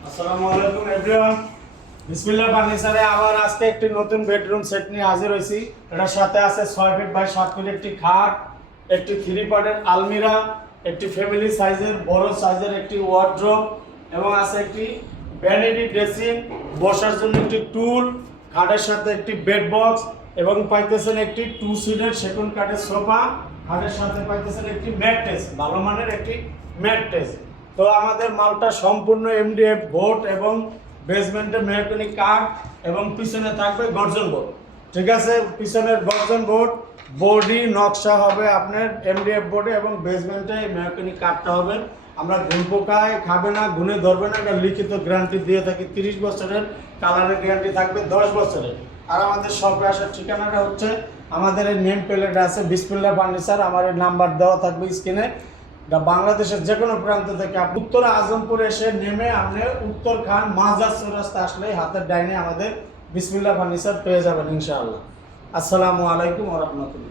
আসসালামু আলাইকুম আবার একটি নতুন বেডরুম সেট নিয়ে হাজির এটার সাথে ছয় ফিট বাই সাত ফিট একটি খাট, একটি আলমিরা, একটি ফ্যামিলি সাইজের বড় সাইজের একটি এবং আছে একটি ড্রেসিং বসার জন্য একটি টুল খাটের সাথে একটি বেড বক্স এবং পাইতেছেন একটি টু কাঠের সোফা খাটের সাথে পাইতেছেন একটি ম্যাট্রেস ভালো মানের একটি ম্যাট্রেস তো আমাদের মালটা সম্পূর্ণ এমডিএফ বোর্ড এবং বেসমেন্টে মেকানিক কাঠ এবং পিছনে থাকবে গর্জন বোর্ড ঠিক আছে? পিছনের গর্জন বোর্ড বডি নকশা হবে আপনার এমডিএফ বোর্ডে এবং বেসমেন্টে মেকানিক কাঠটা হবে। আমরা ঘুন পোকায় খাবে না, গুনে ধরবে না, এটা লিখিত গ্যারান্টি দিয়ে থাকি। তিরিশ বছরের কালারের গ্যারান্টি থাকবে দশ বছরের। আর আমাদের শপে আসার ঠিকানাটা হচ্ছে, আমাদের এই নেম প্লেট আছে বিসমিল্লা ফার্নিচার আমার এই নাম্বার দেওয়া থাকবে স্ক্রিনে এটা বাংলাদেশের যে কোনো প্রান্ত থেকে উত্তর আজমপুর এসে নেমে আপনি উত্তর খান মাজার চৌরাস্তা আসলে হাতের ডাইনে আমাদের বিসমিল্লা ফার্নিচার পেয়ে যাবেন ইনশাআল্লাহ। আসসালামু আলাইকুম রহমতুল্লাহ।